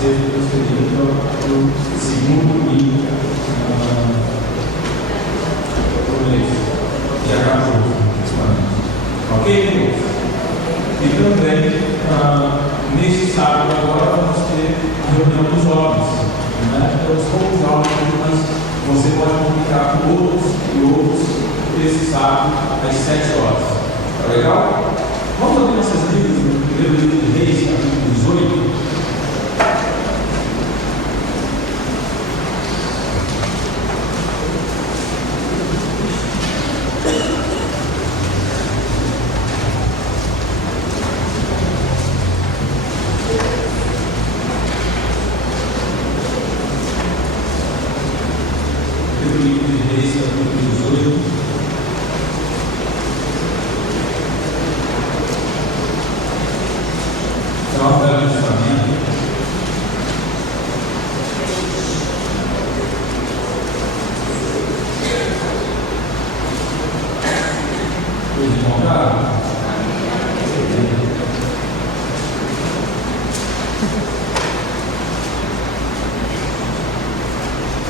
seja transferido para o segundo e de acordo, ok, irmãos? E também, neste sábado agora, vamos ter a reunião dos jovens, né? Então, os poucos jovens, mas você pode comunicar com outros e outros esse sábado às 7 horas. Tá legal? Vamos abrir nossas Bíblias no primeiro livro de Reis, capítulo 18.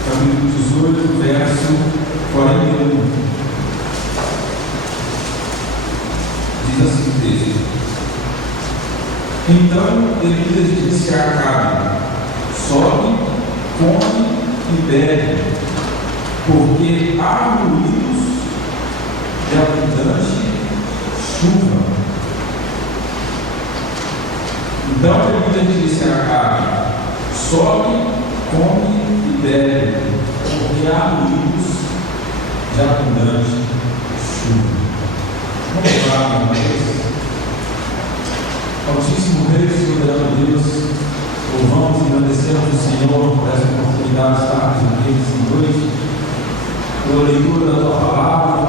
Capítulo 18, verso 41. Diz assim o texto: Então Elias disse a Acabe: Sobe, come e bebe, porque há ruídos de abundante chuva. Então Elias disse a Acabe: Sobe, come e bebe, porque há ruídos de abundante chuva. Vamos lá, meu Deus. Altíssimo Rei, soberano Deus, louvamos e agradecemos o Senhor por essa oportunidade de estarmos aqui nessa noite, pela leitura da Tua palavra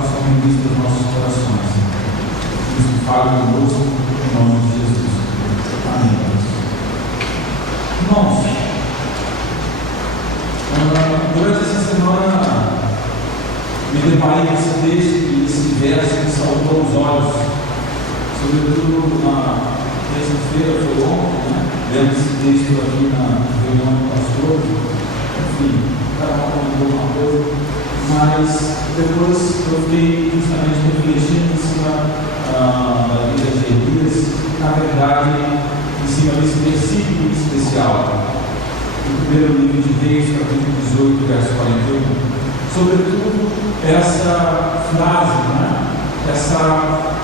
que são ministros dos nossos corações. Isso fale conosco, em nome de Jesus. Amém. Irmãos, durante essa semana me deparei com esse texto e esse verso que saltou os olhos, sobretudo na terça-feira, foi ontem, né? Lendo esse texto aqui na reunião do pastor. Enfim, cada um comentou uma coisa, mas depois eu fiquei justamente refletindo em cima da vida de Elias, na verdade, em cima desse versículo especial. No primeiro livro de Reis, capítulo 18, verso 41, sobretudo essa frase, né? Essa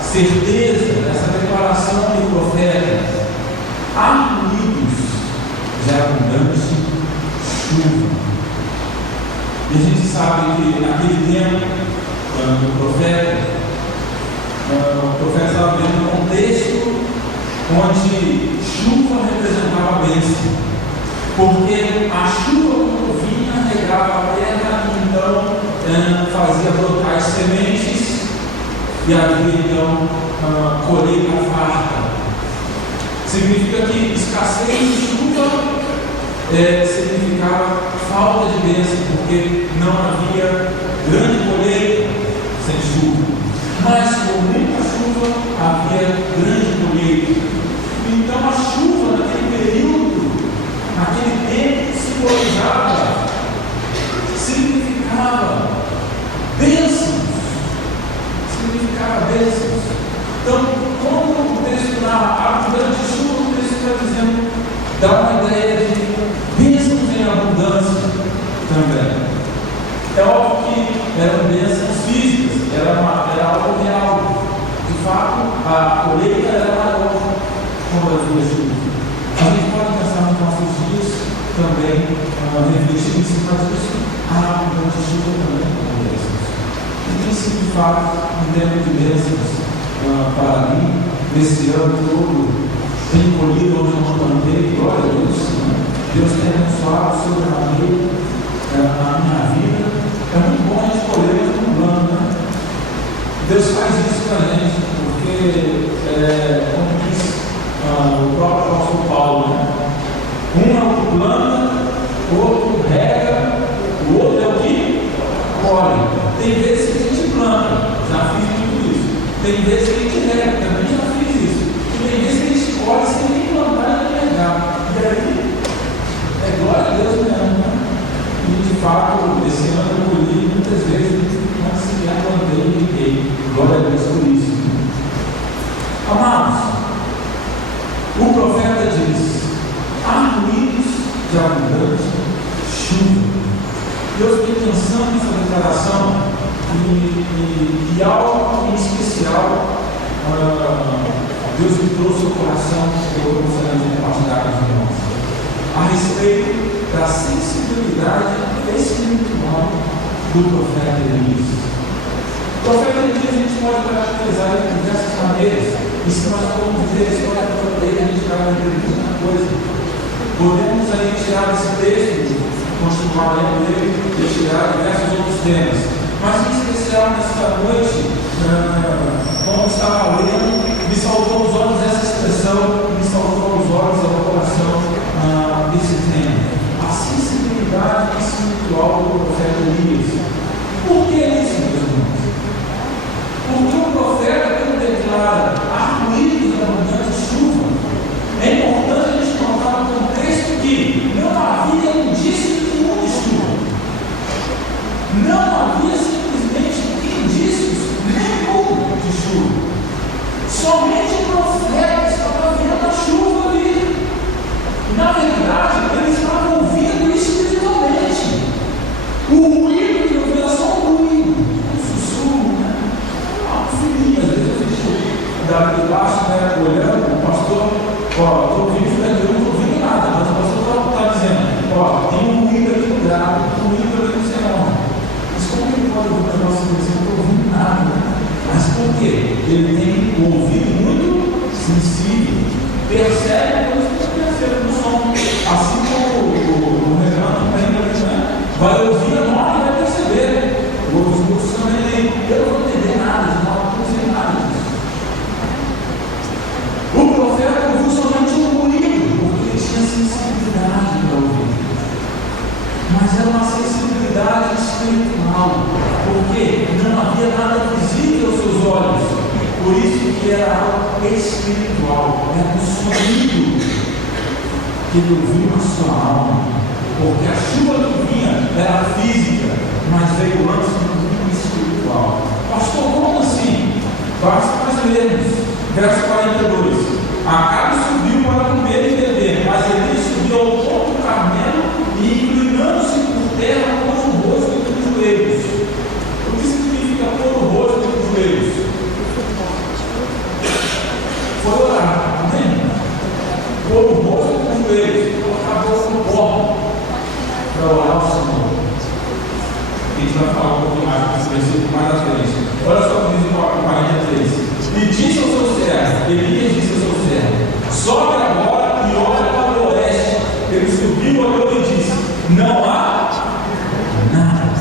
certeza, essa declaração do profeta: há ruídos de abundante chuva. E a gente sabe que naquele tempo, o profeta estava vendo um contexto onde chuva representava bênção. Porque a chuva, quando vinha, regava a terra, e então fazia brotar as sementes, e havia então colheita farta. Significa que escassez de chuva significava falta de bênção, porque não havia grande colheita sem chuva. Mas com muita chuva havia grande colheita. Então a chuva naquele período, naquele tempo, simbolizava, significava bênçãos. Significava bênçãos. Então, quando o texto narra abundante chuva, o texto está dizendo, dá uma ideia de bênçãos em abundância também. É óbvio que eram bênçãos físicas, era algo real. De fato, a colheita era maior quando havia chuva. A gente pode pensar nos nossos dias também, refletir em cima disso. A abundante chuva também é bênçãos. E isso, de fato, em termos de bênçãos para mim, nesse ano todo, tem colhido onde eu não plantei, glória a Deus. Deus tem abençoado sobre a minha vida. É muito bom a gente colher, mas não planta, né? Deus faz isso para a gente, porque, como diz o próprio apóstolo Paulo, né? Um é o que planta, o outro rega, o outro é o que colhe. Tem vezes que a gente planta, já fiz tudo isso. Tem vezes que a gente rega, também já fiz isso. E tem vezes que a gente colhe sem nem plantar nem regar. E aí fato, esse ano eu colhi muitas vezes, mas se aguardei e fiquei. Glória a Deus por isso. Amados, o profeta diz: há ruídos de abundante chuva. E eu fiquei pensando nessa declaração e algo em especial Deus me trouxe ao coração que eu gostaria de compartilhar com os irmãos a respeito da sensibilidade espiritual do profeta Elias. O profeta Elias a gente pode caracterizar de diversas maneiras, e se nós formos ver a história do profeta Elias, a gente vai aprender muita coisa. Podemos aí tirar esse texto, continuar lendo ele e tirar diversos outros temas, mas em especial nesta noite, como estava lendo, me saltou os olhos essa expressão, me saltou os olhos ao coração desse tema, a sensibilidade espiritual do profeta Elias. Por que isso, meus irmãos? Porque o profeta, quando declara há ruídos da abundante chuva, é importante a gente notar no contexto que não havia indício nenhum de chuva, não havia simplesmente indícios nenhum de chuva. Somente o profeta estava vendo a chuva ali. Na verdade, ele estava ouvindo espiritualmente. O ruído que eu vi era só um ruído, um sussurro, né? Uma fininha. Às vezes a gente dá de baixo, né? Olhando, o pastor, estou ouvindo isso daqui, eu não estou ouvindo nada, mas o pastor está dizendo, tem um ruído aqui no grave, um ruído ali no céu. Mas como que ele pode ouvir a nossa dizer, eu não estou ouvindo nada, né? Mas por quê? Ele tem um ouvido muito sensível, percebe coisas que percebe no som, assim como o Renato tem, né? Vai ouvir a nota e vai perceber. Os outros também, eu não vou entender nada, eu não vou dizer nada disso. O profeta ouviu somente um ruído, porque ele tinha sensibilidade para ouvir. Mas era uma sensibilidade espiritual, porque não havia nada visível aos seus olhos, por isso que era algo espiritual, era um sonido que ele ouviu na sua alma, porque a chuva que vinha era física, mas veio antes do mundo espiritual. Pastor, como assim? Basta mais menos, verso 42. Acabe subiu para comer e beber, mas ele subiu ao ponto do Carmelo e inclinando-se por terra pôs o rosto entre os joelhos. O que significa pôr o rosto entre os joelhos? Foi orar, amém? Pôr o rosto entre os joelhos, acabou no pó para orar ao Senhor. A gente vai falar um pouquinho mais desse versículo mais à frente. Olha só o que diz o 43. E disse ao seu servo, Elias disse ao seu servo, sobe agora e olha para o oeste. Ele subiu, olhou e disse, não há nada.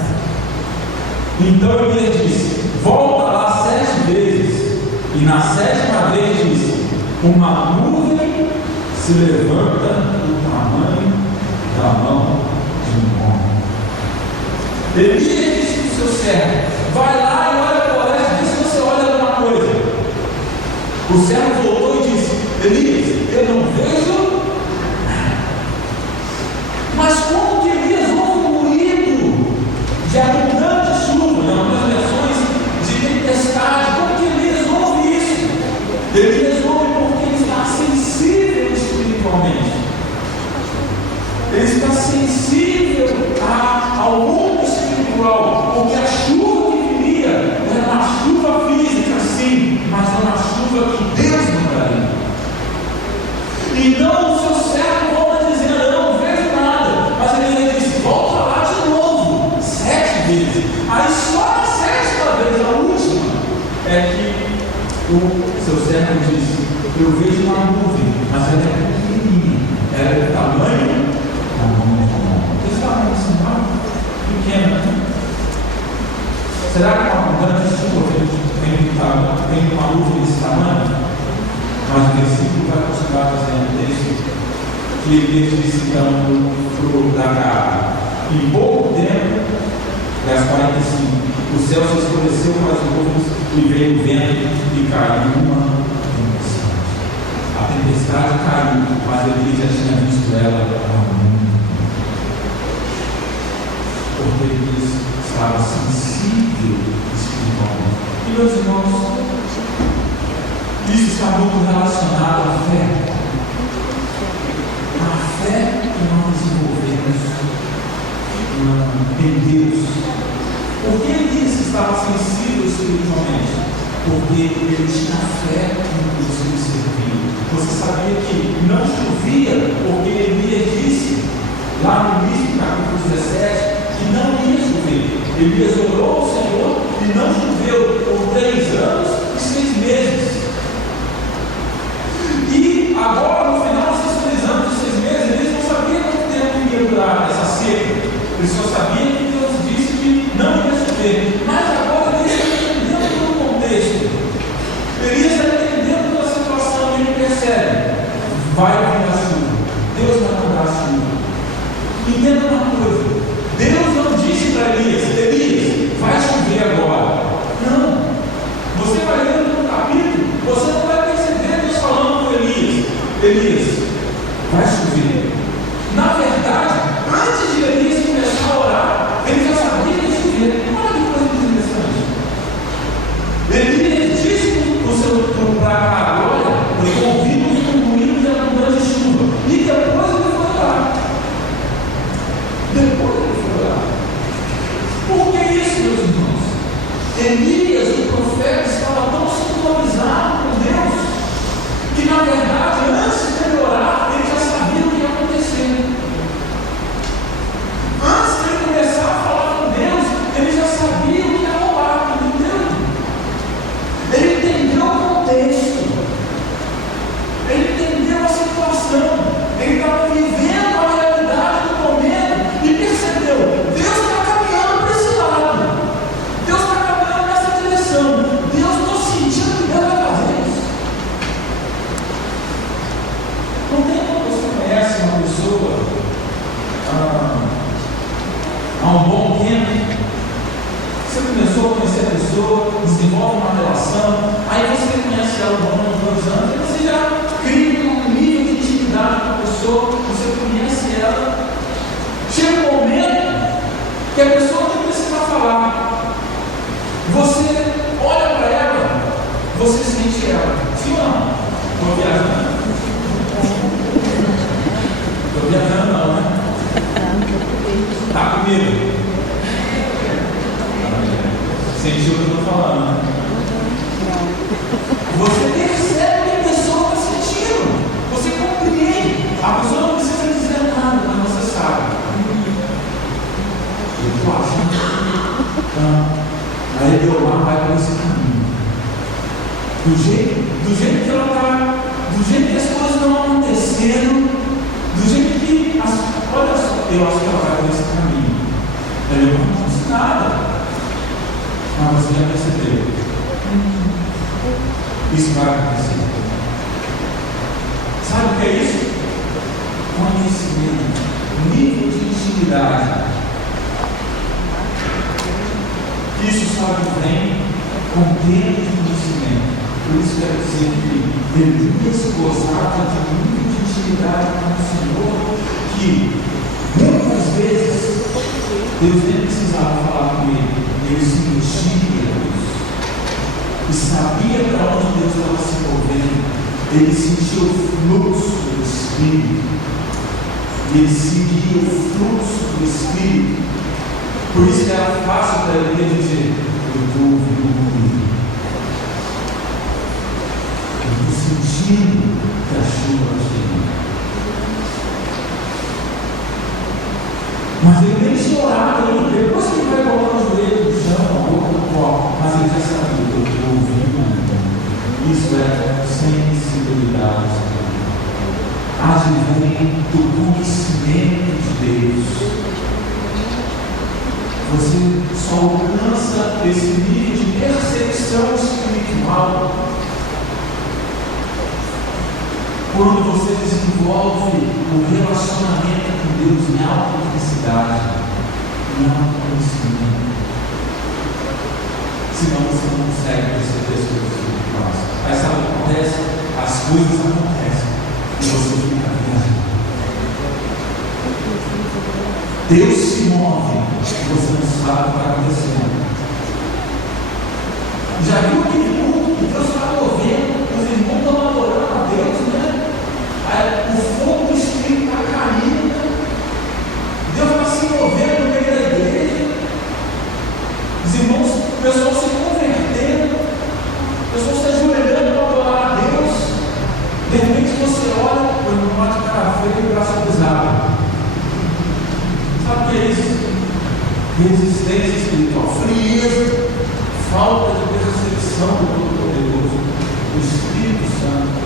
Então Elias disse, volta lá 7 vezes. E na 7ª vez disse, uma nuvem se levanta do tamanho da mão de um homem. Elias disse para o seu servo, vai lá e olha para o oeste, vê se você olha alguma coisa. O servo voltou e disse, Elias, eu não vejo nada. Mas como que Elias ouve um ruído de abundante chuva, em algumas versões de tempestade, como que Elias ouve isso? Elias ouve porque ele está sensível espiritualmente. Ele está sensível ao mundo espiritual, porque a chuva que viria era uma chuva física, sim, mas era uma chuva que Deus mandaria. Então o seu servo volta dizendo, eu não vejo nada, mas ele disse, volta lá de novo, 7 vezes. Aí só na 7ª vez, a última, é que o seu servo disse, eu vejo uma nuvem, mas ela é pequenininha, ela é do tamanho da mão de um homem. Você está vendo assim, pequena, né? Será que uma abundante chuva tem uma nuvem desse tamanho? Mas o versículo vai continuar dizendo isso, que Elias disse então para da casa. Em pouco tempo, verso 45, o céu se escureceu com as nuvens e veio o vento e caiu uma tempestade. A tempestade caiu, mas Elias já tinha visto ela há muito tempo. O Porque ele tinha fé no Deus que ele servia. Você sabia que não chovia porque Elias disse, lá no início do capítulo 17, que não ia chover. Elias orou ao Senhor e não choveu por 3 anos e 6 meses. E agora, no final desses 3 anos e 6 meses, eles não sabiam quanto tempo ia durar essa seca. Eles só sabiam que Deus disse que não ia chover. Mas agora eles estão entendendo todo o contexto. Elias está entendendo toda a situação e ele percebe: vai vir a chuva. Deus vai mandar a chuva. Entenda uma coisa: Deus não disse para Elias: Elias, vai chover agora. Não. Você vai lendo no capítulo, você não vai perceber Deus falando com Elias: Elias, vai chover. Na verdade, antes de Elias começar a orar, ele já sabia que ia chover. Olha que coisa interessante. Elias disse para a glória: eu ouvi os murmúrios de abundância de chuva. E depois ele foi orar. Depois ele foi orar. Por que isso, meus irmãos? Elias, o profeta, estava tão sintonizado com Deus que, na verdade, antes de ele orar, ele já sabia o que ia acontecer. Antes de ele começar a falar com Deus, ele já sabia o que ia rolar, entendeu? Ele entendeu o contexto, ele entendeu a situação, ele estava vivendo a realidade do momento e percebeu: Deus está caminhando para esse lado, Deus está caminhando nessa direção, Deus, estou sentindo que Deus vai fazer isso. Não tem como você conhece uma pessoa há um bom tempo, você começou a conhecer a pessoa, desenvolve uma relação, aí você conhece ela por 1 ou 2 anos, e você já cria um nível de intimidade com a pessoa, você conhece ela. Chega um momento que a pessoa nem precisa falar. Você olha para ela, você sente ela. Sim ou não? Estou viajando? Estou viajando não, né? Está comigo? Sentiu o que eu estou falando, né? Você percebe que a pessoa está sentindo. Você compreende. A pessoa não precisa dizer nada, mas você sabe. Eu estou achando que aí deu lá, vai por esse caminho. Do jeito que ela está, do jeito que as coisas estão acontecendo, do jeito que olha só, eu acho que ela vai por esse caminho. Eu não disse nada. Mas você já percebeu? Isso vai acontecer. Sabe o que é isso? Conhecimento, nível de intimidade. Isso só vem com tempo de conhecimento. Por isso quero dizer que Elias gozava de um nível de intimidade com o Senhor que muitas vezes Deus nem precisava falar com ele. Ele sentia Deus e sabia para onde Deus estava se movendo. Ele sentia o fluxo do Espírito e ele seguia o fluxo do Espírito. Por isso que era fácil para ele dizer: eu estou ouvindo o ruído, eu estou sentindo que a chuva vai chegar. Mas ele nem chorava ainda. Depois que ele vai colocar os joelhos no chão, a boca no pó, mas ele já sabia: eu estou ouvindo. Isso é sensibilidade. Advém do conhecimento de Deus. Você só alcança esse nível de percepção espiritual quando você desenvolve o relacionamento com Deus em autenticidade, em autoconhecimento. Senão você não consegue perceber as coisas espirituais. Aí sabe o que acontece? As coisas acontecem e você fica viajando. Deus se move e você não sabe o que está acontecendo. Já viu aquele mundo que Deus está movendo? Os irmãos estão adorando a Deus, né? O fogo do Espírito está caindo, né? Deus está se movendo no meio da igreja. Os irmãos, o pessoal se convertendo, o braço cruzado. Sabe o que é isso? Resistência espiritual, frieza, falta de percepção do Todo-Poderoso. O Espírito Santo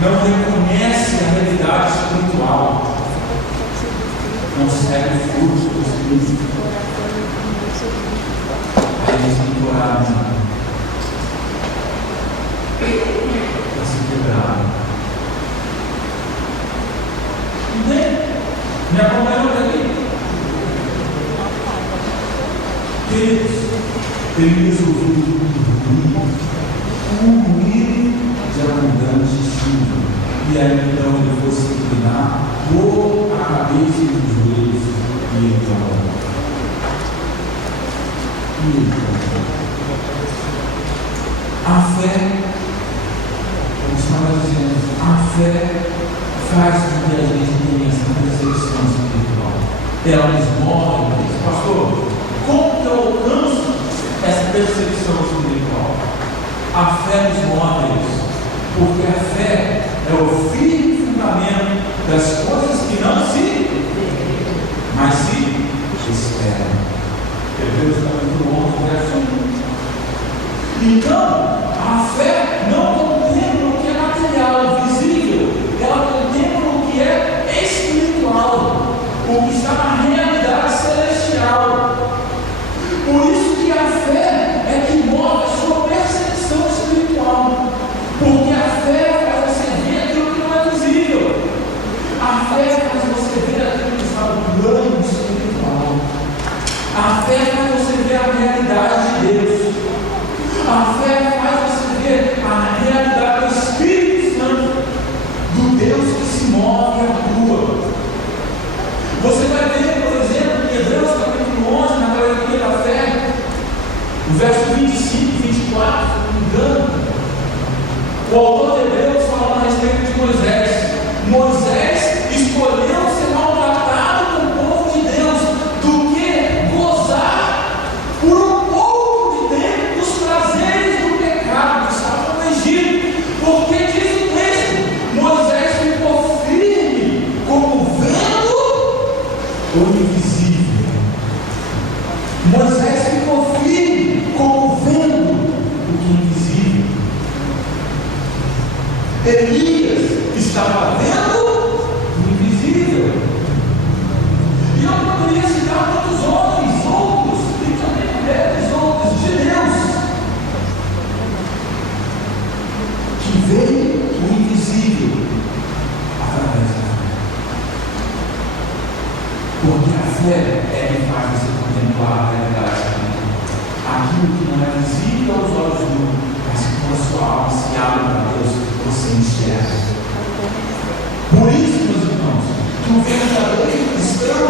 não reconhece a realidade espiritual, não segue o fluxo do Espírito. Aí eles têm que orar para se quebrar. Entende? Me acompanhou aqui? Queridos, ele resolveu um ruído de abundante chuva. E aí então ele foi se inclinar, pôr a cabeça e os joelhos e então. A fé, como estava dizendo, a fé faz com que a gente tenha essa percepção espiritual. Ela nos move, pastor, como que eu alcanço essa percepção espiritual? A fé nos move, porque a fé é o firme fundamento das coisas que não se mas se esperam. Hebreus capítulo 11, verso 1. Então, a fé não contempla o que é material, visível, ela contempla o que é espiritual, o que está na realidade celestial. Por isso que a fé é que move a sua percepção espiritual, porque a fé faz você ver aquilo que não é visível, a fé faz você ver aquilo que está no plano espiritual, a fé faz você ver a realidade de Deus, a fé faz você ver a realidade do Espírito Santo, do Deus que se move e atua. Você vai ver, por exemplo, em Hebreus capítulo 11, na teologia da fé, no verso 25 e 24, se não me engano, o autor de Hebreus fala a respeito de Moisés. Moisés escolheu ser maltratado com o povo de Deus do que gozar por um pouco de tempo dos prazeres do pecado que estava no Egito. Porque diz o texto, Moisés ficou firme como vendo o invisível. Moisés ficou firme como vendo o que é invisível. Elias estava vendo o invisível. E eu poderia citar muitos homens, outros, e também mulheres, outros, de Deus, que veem o invisível através da fé. Porque a fé é que faz você contemplar a realidade. Aquilo que não é visível aos olhos do mundo, mas que quando a sua alma se abre para Deus, você enxerga. Por isso, meus irmãos, que o verdadeiro cristão,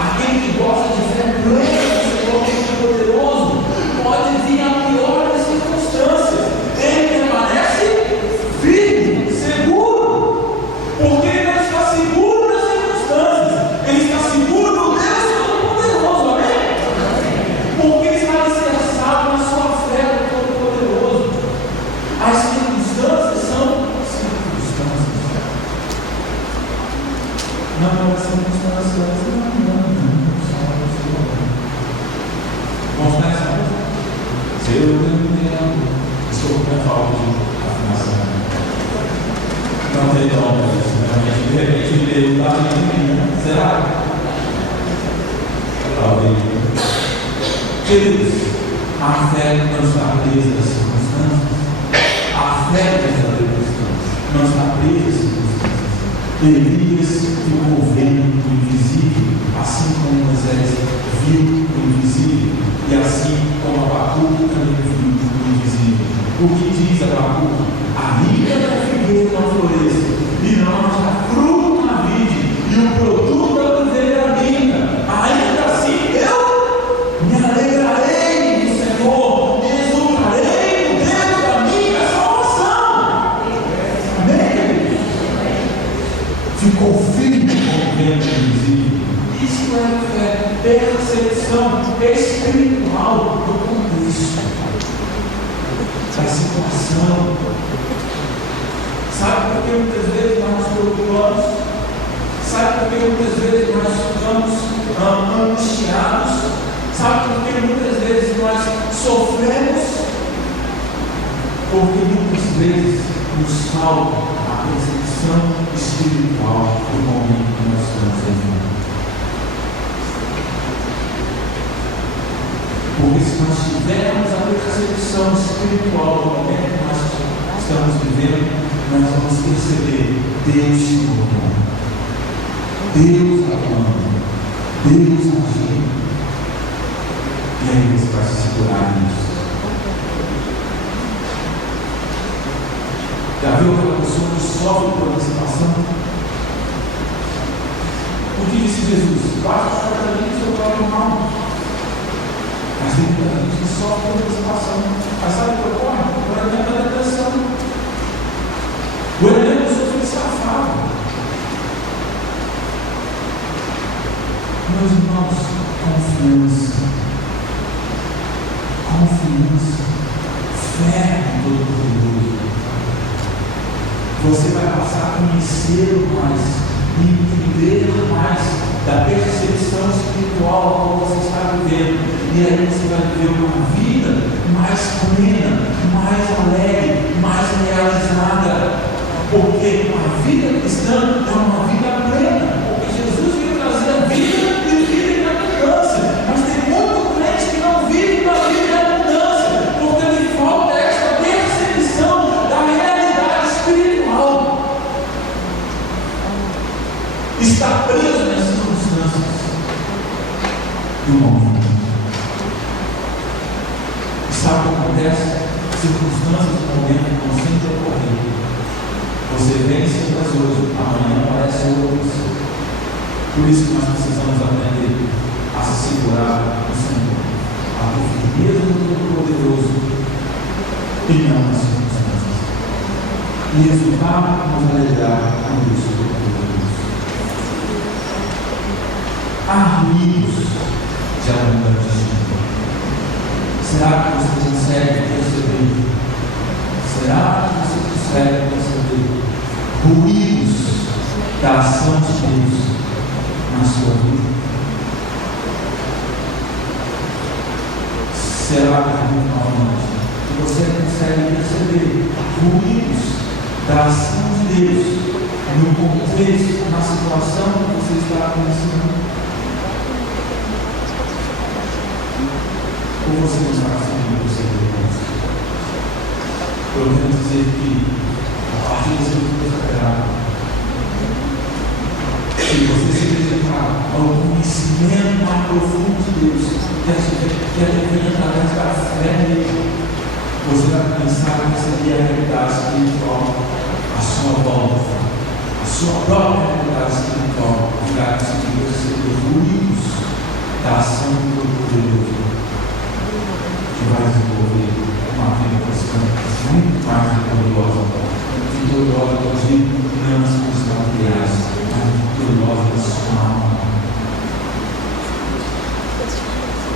aquele que gosta de fé plena, do Senhor poderoso, pode vir a pior das circunstâncias. Ele permanece firme, seguro, porque ele não está seguro das circunstâncias, ele está seguro no Deus Todo-Poderoso, amém? Porque ele está alicerçado na sua fé no Todo-Poderoso. As circunstâncias são circunstâncias. Não, as circunstâncias não. Vamos nessa? Se eu entendo, estou com a falta de afinação. Não tem dom para isso. De repente me deu lá de mim. Será? Talvez. Queridos, a fé não está presa às circunstâncias. A fé verdadeira cristã não está presa às circunstâncias. Elias ficou vendo o invisível, assim como Moisés viu o invisível, e assim como Abacuque também viu o invisível. O que diz Abacuque? A viga da figueira não floresce, e não haja fruto na vide, e o produto da oliveira minha. Ainda assim eu me alegrarei no Senhor, e exultarei no Deus da minha salvação. Amém? Ficou firme com o vento invisível. Isso é percepção espiritual do contexto, da situação. Sabe por que muitas vezes nós nos preocupamos? Sabe por que muitas vezes nós ficamos angustiados? Sabe por que muitas vezes nós sofremos? Porque muitas vezes nos falta a percepção espiritual do momento que nós estamos vivendo. Porque se nós tivermos a percepção espiritual do momento que nós estamos vivendo, nós vamos perceber Deus se movendo, Deus atuando, Deus agindo. E aí você vai se segurar nisso. Já viu aquela pessoa que sofre por antecipação? O que disse Jesus? Basta estar ali no seu próprio mal. Mas tem muita gente que sofre por antecipação. Mas sabe o que ocorre? O elemento da depressão. O elemento do sofrimento safado. Meus irmãos, confiança. Confiança. Fé em todo poderoso. Você vai passar a conhecer mais e entender mais da percepção espiritual que você está vivendo. E aí você vai viver uma vida mais plena, mais alegre, mais realizada. Porque uma vida cristã é uma vida plena. Porque Jesus veio trazer a vida e vida em abundância. Mas tem muito crente que não vive uma vida em abundância. Porque lhe falta esta percepção da realidade espiritual. Está preso nas circunstâncias do momento. Sabe o que acontece? Circunstâncias do momento vão sempre ocorrer. Você vence outras hoje, amanhã aparece outras. Por isso que nós precisamos aprender a se segurar no Senhor, a firmeza do Todo-Poderoso e não nas circunstâncias. E resultar nos alegrar com Deus Todo-Poderoso. Há ruídos de abundante. Será que você consegue perceber? Será que você consegue perceber ruídos da ação de Deus na sua vida? Será que você consegue perceber ruídos da ação de Deus no contexto, na situação que você está conhecendo? Ou você não está conseguindo perceber isso? Eu quero dizer que, a partir desse momento sagrado, se você se dedicar ao conhecimento mais profundo de Deus, que advém através da fé nele, você vai começar a perceber a realidade espiritual, a sua volta, a sua própria realidade espiritual, e vai conseguir perceber ruídos da ação do Todo-Poderoso, que vai desenvolver uma vida cristã muito mais vitoriosa. Vitoriosa, eu digo, não nas coisas materiais, mas vitoriosa na sua alma.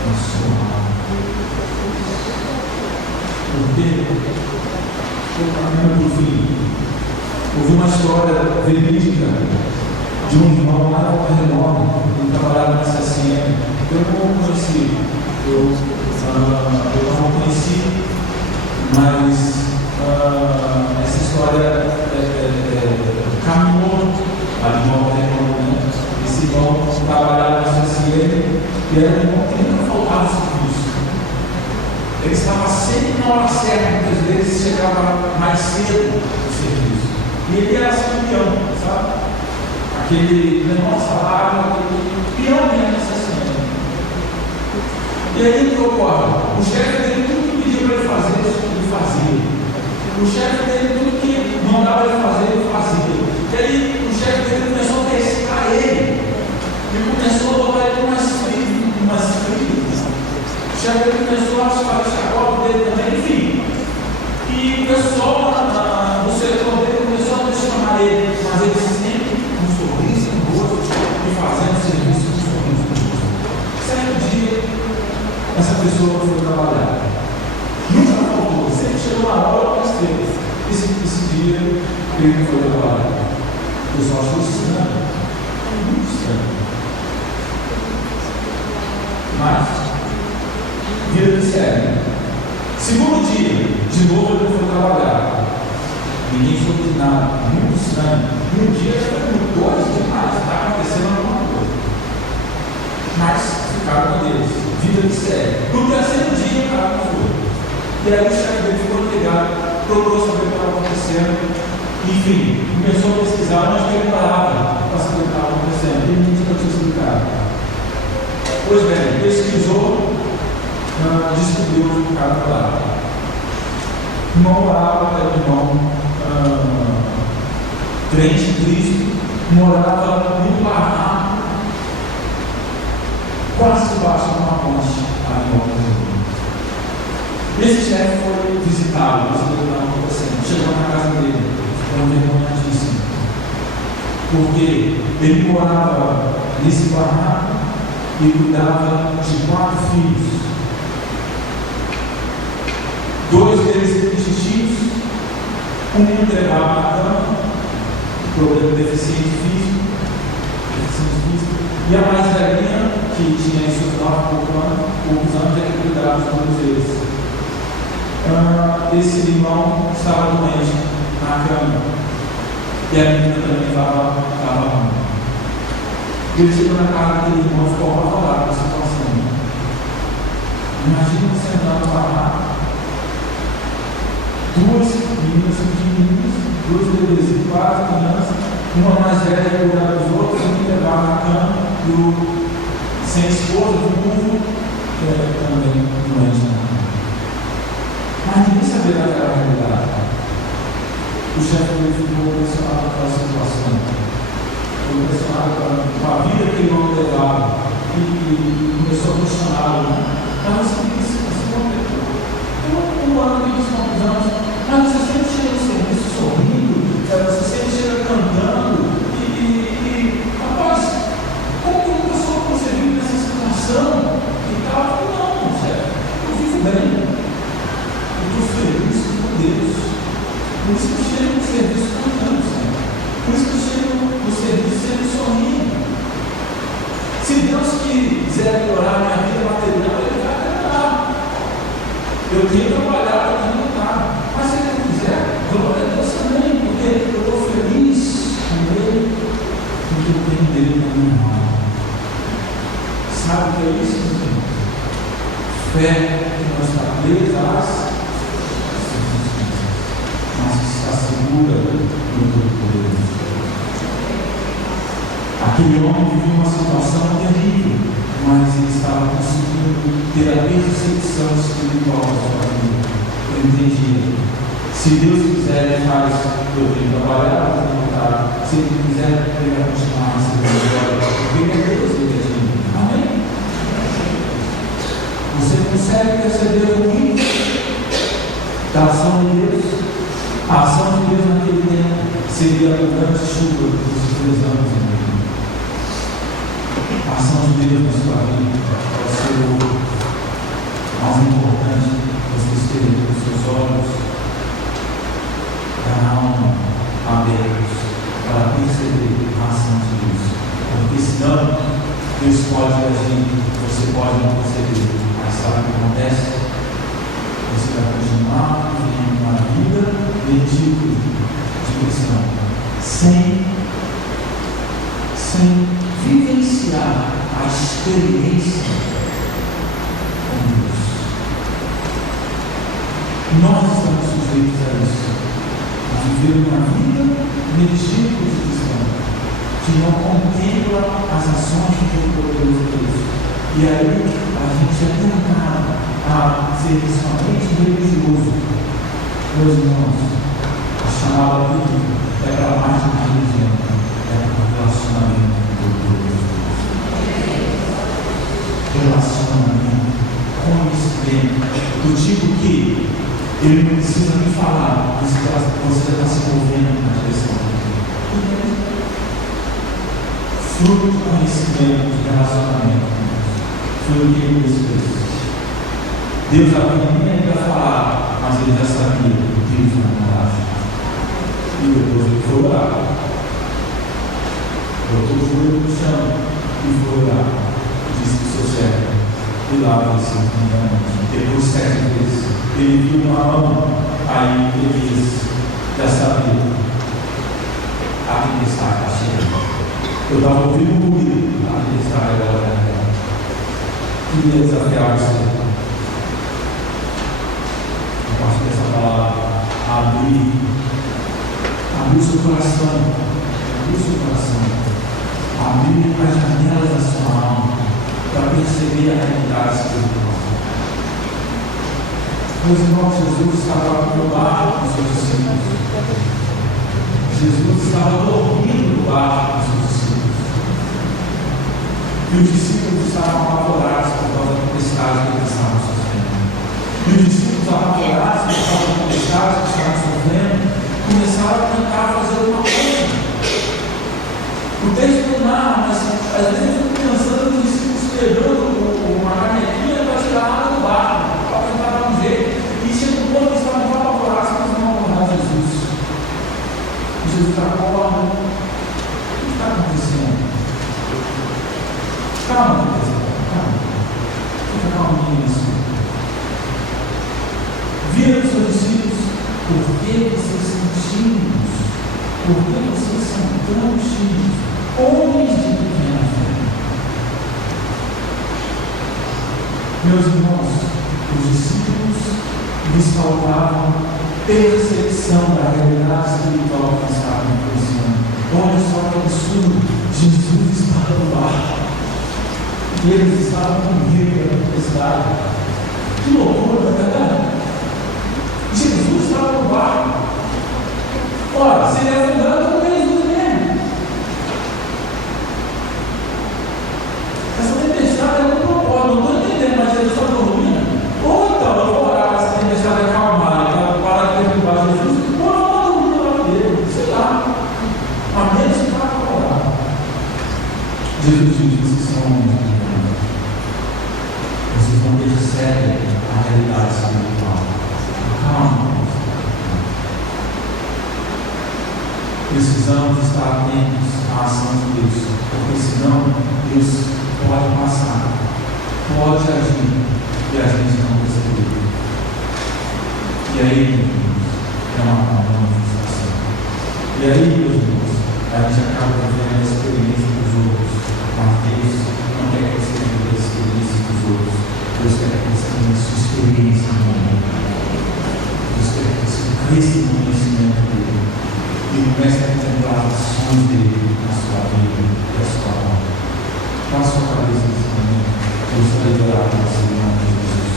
Na sua alma. Porque, eu caminho para o fim, ouvi uma história verídica de um irmão lá no Terrenome, que trabalhava nessa cena. Eu não conheci. Eu não conheci, mas essa história caminhou ali no Terrenome. Esse irmão trabalhava nessa cena e era um irmão que nunca faltava serviço. Ele estava sempre na hora certa, muitas vezes chegava mais cedo no serviço. E ele era campeão, sabe? Aquele menor salário, aquele peão mesmo nessa cena. E aí o que ocorre? O chefe dele, tudo que pedia para ele fazer, ele fazia. O chefe dele, tudo que mandava ele fazer, ele fazia. E aí o chefe dele começou a testar ele. E começou a botar ele umas fritas. O chefe dele começou a fazer chacota dele também, enfim. E o pessoal no setor dele começou a questionar ele, mas ele sempre com um sorriso no rosto e fazendo serviço com um sorriso no rosto. Certo dia, essa pessoa foi trabalhar. Nunca faltou, sempre chegou na hora que esteve. Esse dia, ele filho que foi levado. O pessoal achou estranho. Muito estranho. Mas, vida que segue. Segundo dia, de novo ele foi trabalhar. Ninguém soube nada. Muito estranho. E um dia já foi dois demais. Está acontecendo alguma coisa. Mas ficaram com eles. Vida que segue. No terceiro dia, o cara não foi. E aí o chefe dele ficou ligado, procurou saber o que estava acontecendo. Enfim, começou a pesquisar onde ele parava para saber o que estava acontecendo. Ele não tinha explicado. Pois bem, pesquisou, descobriu onde o cara estava. Irmão orava, era irmão crente em Cristo, morava no Pará, quase debaixo de uma ponte ali em Alto. Esse chefe foi visitá-lo, mas ele não estava acontecendo. Chegou na casa dele, ficou envergonhadíssimo, porque ele morava nesse barraco e cuidava de 4 filhos. 2 deles petitivos, um entregava na cama, problema de deficiente físico, e a mais velhinha, que tinha seus 9 poucos anos, é que cuidava de todos eles. Esse irmão estava doente na cama e a menina também estava ruim. Ele chegou na casa daquele irmão e ficou apavorado com a situação. Imagina você andando no barraco, 2 meninas pequenininhas, 2 bebês, 4 crianças, uma mais velha cuidava dos outros, um levava na cama e o sem esposa, do povo, também doente na cama. Mas ninguém sabia daquela realidade. O chefe dele ficou impressionado com a situação. Ficou impressionado com a vida que ele não levava. E começou a questioná-lo. Mas você tem que se comportar. Um ano que eles anos. Mas você sempre chega no serviço sorrindo. Você sempre chega cantando. Rapaz, como que uma pessoa conseguiu nessa situação? E tal? Não, chefe. Eu vivo bem. Estou feliz com Deus. Por isso que eu chego no serviço cantando, Senhor. Por isso que eu chego no serviço sempre sorrindo. Se Deus quiser melhorar a minha vida material, Ele vai melhorar. Eu tenho que trabalhar para que não está. Mas se Ele não quiser, glória a Deus também, porque eu estou feliz com Ele, porque eu tenho dele na minha mão. Sabe o que é isso, Senhor? Fé que não está presa mas que está segura no Todo-Poderoso. Aquele homem vivia uma situação terrível, mas ele estava conseguindo ter a percepção espiritual da sua vida. Ele entendia. Se Deus quiser, Ele faz. Eu tenho que trabalhar, eu tenho que lutar. Se Ele quiser, Ele vai continuar recebendo glória. Porque é Deus que Ele agindo. Amém? Você consegue perceber o limite da ação de Deus? A ação de Deus naquele tempo seria a grande chuva dos 3 anos e meio. A ação de Deus na sua vida vai ser o mais importante vocês terem os seus olhos da alma abertos para perceber a ação de Deus. Porque senão Deus pode agir, você pode não perceber, mas sabe o que acontece? Você vai continuar vivendo uma vida medíocre de cristão, sem vivenciar a experiência com Deus. Nós estamos sujeitos a isso, a viver uma vida medíocre de cristão, que não contempla as ações do Todo-Poderoso Deus. E aí a gente é tentado a ser somente religioso. Meus irmãos, a chamada bíblica é para mais de uma religião, é para um relacionamento com Deus. Relacionamento, conhecimento, do tipo que ele não precisa nem falar, mas você está se movendo na direção dele. Fruto de conhecimento, de relacionamento com Deus. Foi o que ele fez. Deus havia nem ainda falar, mas ele já sabia que Deus não era. E depois ele foi orar. Botou o joelho no chão e foi orar. Disse que sou cego. E lá ele se engano. Depois 7 vezes. Ele viu uma mão. Aí ele disse: já sabia. A tempestade está chegando. Eu estava ouvindo um ruído. A tempestade agora. Queria desafiar você. A partir dessa palavra, abrir seu coração, abrir as janelas da sua alma para perceber a realidade espiritual. Meus irmãos, Jesus estava no barco com seus discípulos. Jesus estava dormindo no barco com seus discípulos. E os discípulos estavam apavorados por causa da tempestade que eles estavam sofrendo. E os discípulos apavorados por causa da tempestade que estavam sofrendo, começaram a tentar fazer alguma coisa. O texto não narra, mas às vezes eu fico pensando nos discípulos pegando uma canequinha para tirar a água do barco, para tentar dar um jeito. E chega um ponto que eles estavam apavorados, mas não acordar Jesus. E Jesus acorda. O que está acontecendo? Calma, calma. Fica calminho nisso. Vira para os seus discípulos: por que vocês são tímidos? Por que vocês são tão tímidos? Homens de pequena fé. Meus irmãos, os discípulos lhes faltavam percepção da realidade espiritual que eles estavam vivenciando. Olha só que absurdo! Jesus estava no barco. E eles estavam com medo da tempestade. Que loucura, não é verdade? Jesus estava no barco. Ora, se ele é afundado, como Jesus mesmo. Essa tempestade é um propósito. Não estou entendendo, mas Jesus está dormindo. Ou então eu vou orar para essa tempestade acalmar, então para de perturbar Jesus, ou eu vou dormir na hora dele. Sei lá. A menos que para orar. Jesus disse: são homens. Vocês não percebem a realidade espiritual. Calma. Precisamos estar atentos à ação de Deus, porque senão Deus pode passar, pode agir e a gente não perceber. E aí, é uma manifestação. E aí, meus irmãos, a gente acaba vivendo a experiência dos outros, mas Deus não quer que você viva a experiência dos outros. Deus quer que você tenha a sua experiência no mundo. Deus quer que você cresça no conhecimento dele e comece a contemplar as ações dele na sua vida e na sua alma. Com a sua cabeça nesse momento, eu gostaria de orar para você em nome de Jesus.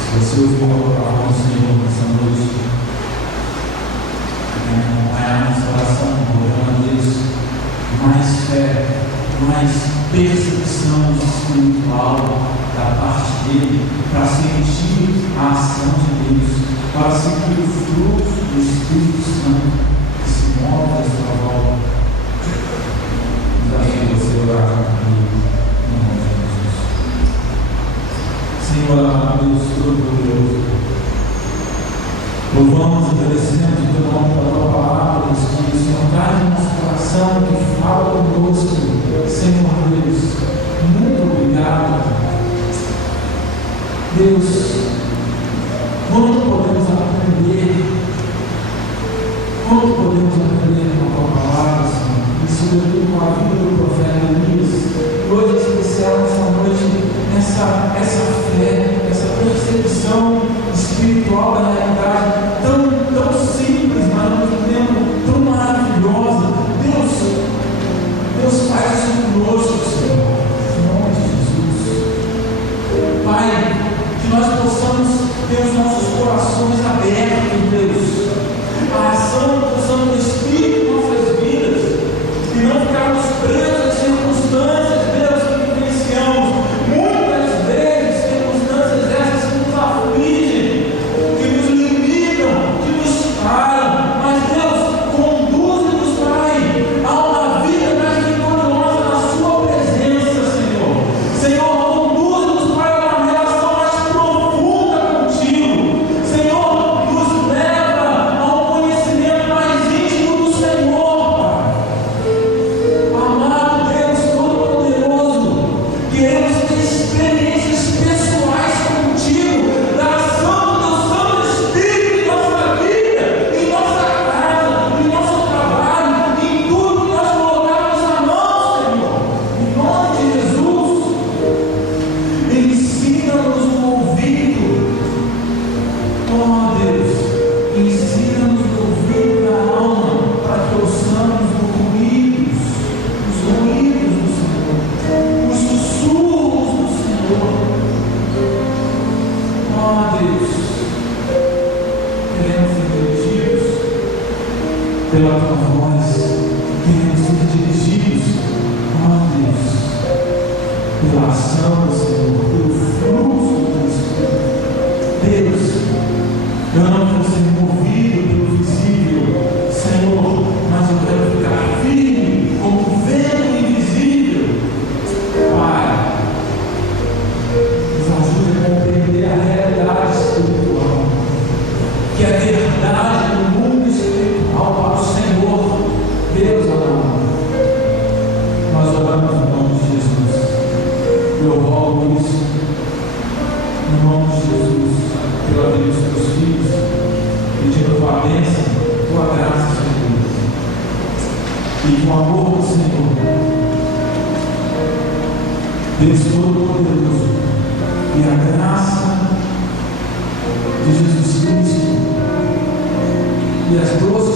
Se você ouviu a palavra do Senhor nessa noite, acompanhar nossa oração, orando a Deus, mais fé, mais percepção espiritual da parte dele, para sentir a ação de Deus, para sentir o fruto do Espírito Santo que se move à sua volta. Desafio você orar comigo em nome de Jesus. Senhor, Deus Todo-Poderoso, louvamos e agradecemos pelo nome da tua palavra, Deus, que o Senhor traz no nosso coração, que fala conosco, Senhor Deus. Muito obrigado, Deus. Quanto podemos aprender com a pela tua voz, queremos ser dirigidos, ó Deus, pela ação do Senhor, pelo fluxo do Espírito. Deus, eu não quero ser movido pelo visível, Senhor, mas eu quero ficar firme como o vento invisível. Pai, nos ajude a compreender a realidade espiritual, que é verdade no mundo espiritual para o Senhor. Deus amado, nós oramos em nome de Jesus. Eu rogo isso em nome de Jesus, pela vida dos teus filhos, pedindo tua bênção, tua graça, Senhor. E com o amor do Senhor, Deus Todo-Poderoso, e a graça de Jesus Cristo, e as 12